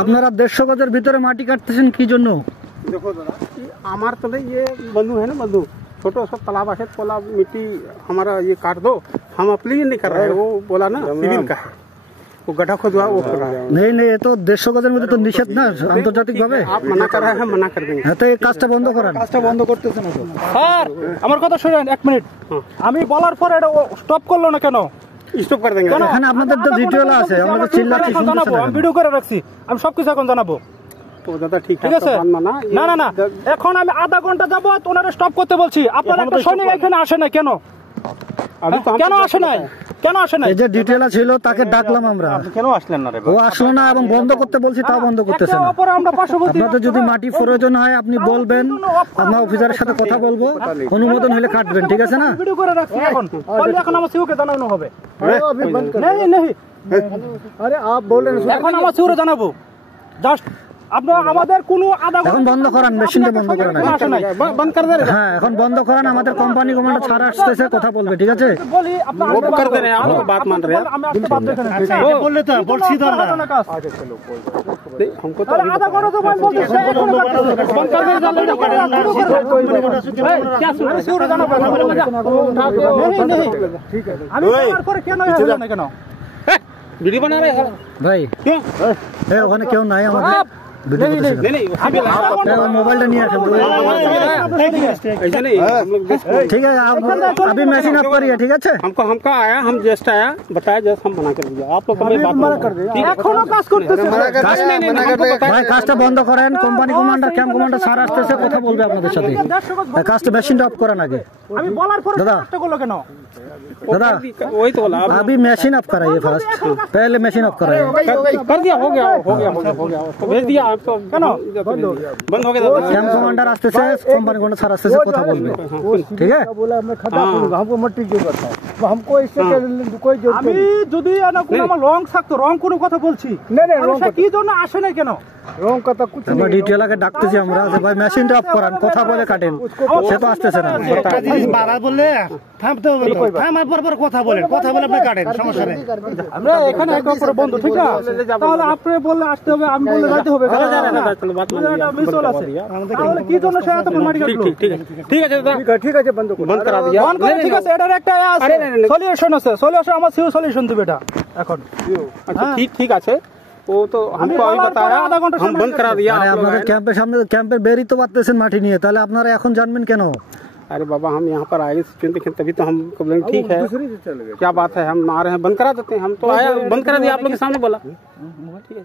আপনারা 150 গজের ভিতরে মাটি কাটতেছেন কি জন্য? देखो दादा, हमारे तो नहीं, ये बंधु है ना, बंधु छोटा सा तालाब है, तालाब मिट्टी हमारा ये काट दो, हम अपने लिए नहीं कर रहे हैं, वो बोला ना सिविल का है, वो गड्ढा खोदवा वो कर रहा है। नहीं ये तो 150 গজের মধ্যে তো নিষেধ না আন্তর্জাতিক ভাবে। आप मना कर रहे हैं, मना कर देंगे। হ্যাঁ তো এই কাজটা বন্ধ করেন। কাজটা বন্ধ করতেছেন স্যার আমার কথা শুনেন 1 মিনিট। আমি বলার পরে এটা স্টপ করলো না কেন? স্টপ कर देंगे। এখানে আপনাদের তো ডিটেইল আছে, আমরা চিল্লাচ্ছি শুনতেছেন। আমি ভিডিও করে রাখছি, আমি সবকিছু এখন জানাবো। তো দাদা ঠিক ঠিক আছে, না না না এখন আমি আধা ঘন্টা যাবো ওনারা স্টপ করতে বলছি। আপনারা একটা সৈনিক এখানে আসে না কেন? কেন আসে নাই? কেন আসে নাই? এই যে ডিটেইল ছিল তাকে ডাকলাম আমরা, কেন আসলেন না রে? ও আসলো না এবং বন্ধ করতে বলছি তাও বন্ধ করতেছে না। অপরে আমরা পার্শ্ববর্তী আপনাদের যদি মাটি প্রয়োজন হয় আপনি বলবেন, আমরা অফিসারের সাথে কথা বলবো, অনুমোদন হলে কাটবেন, ঠিক আছে না? ভিডিও করে রাখছি এখন, বললে এখন আমার সিওকে জানানো হবে। नहीं नहीं আরে আপ বলেন এখন আমার সিওরে জানাবো। জাস্ট আপনারা আমাদের কোনো আধা ঘন্টা এখন বন্ধ করান, মেশিনটা বন্ধ করান। আসে নাই। बंद कर दे रहे হ্যাঁ এখন বন্ধ করান, আমাদের কোম্পানি কমান্ডার ছাড় আসতেছে, কথা বলবে, ঠিক আছে? বলি আপনারা वो कर दे रहे हैं, आप बात मान रहे हैं। আমি आपसे बात দেখেন। বললে তো বলছি তো না। हमको तो अरे आधा घंटा तो मैं बोलते हैं बंद कर दे, क्या सुन सिओरे জানাবো। नहीं ठीक है, আমি বলার পরে কেন হলো না কেন? वीडियो बना रहे हैं ভাই क्यों? এই ওখানে কেউ নাই আমাদের ভিডিও করতেছে। नहीं सिविल है, এই মোবাইলটা নিয়ে আসেন। ऐसा नहीं हम लोग ठीक है आप अभी मशीन ऑफ करिए, ठीक है? हमको आया, हम जस्ट आया, बताया जस्ट हम मना कर दिया। आप लोग हमें बात मना कर दिया। এখনো কাজ করতেছে। ভাই কাজটা বন্ধ করেন, company commander camp commander sir আসতেছে, কথা বলবে আপনাদের সাথে। কাজটা মেশিনটা অফ করেন আগে। আমি বলার পরে দাদা। কাজটা করলো কেন? दादा वही तो बोला अभी मशीन ऑफ कराइए फर्स्ट, पहले मशीन ऑफ कराइए। कर दिया, हो गया तो भेज दिया आपको। बंद हो गया दादा। कैंप कमांडर आस्ते से कंपनी कमांडर सारा आस्ते से কথা বলবে, ঠিক আছে? बोला मैं खड्डा खोदूंगा, हमको मट्टी की जरूरत है, तो हमको इससे कोई जरूरत আমি যদি না কোনো আমার রং থাকতো, রং কোনো কথা বলছি। नहीं রং কি জন্য আসে না কেন? रॉन्ग का तो कुछ আমরা ডিটেইল আগে ডাকতেছি আমরা যে ভাই মেশিনটা অফ করান, কথা বলে কাটেন, সে তো আসতেছে না। बारह बोले থামতে হবে তো, থামার পর কথা বলেন, কথা বলে আপনি কাটেন, সমস্যা নেই। আমরা এখানে এক অপরের বন্ধু, ঠিক না? তাহলে আপনি বললে আসতে হবে, আমি বললে যাইতে হবে। चलो बात मान लिया। মিসল আছে, তাহলে কি জন্য সে এত মাটি কাটলো? ठीक है दादा, ঠিক আছে বন্ধ করুন, बंद करा दिया। বন্ধ করে, ঠিক আছে, এটার একটা আছে সলিউশন আছে, সলিউশন আমার সিও সলিউশন দিবে এটা এখন। अच्छा ठीक আছে, वो तो हमको अभी बताया, हम बंद करा दिया। আরে আপনাদের ক্যাম্পের সামনে ক্যাম্পের বেরই তো পারতেছেন মাটি নিয়ে, তাহলে আপনারা এখন জানবেন কেন? अरे बाबा हम यहाँ पर आए देखें तभी तो हम बोले ठीक है, क्या बात है, हम आ रहे हैं, बंद करा देते हैं। हम तो आया, बंद करा दिया, आप लोग के सामने बोला। ठीक है।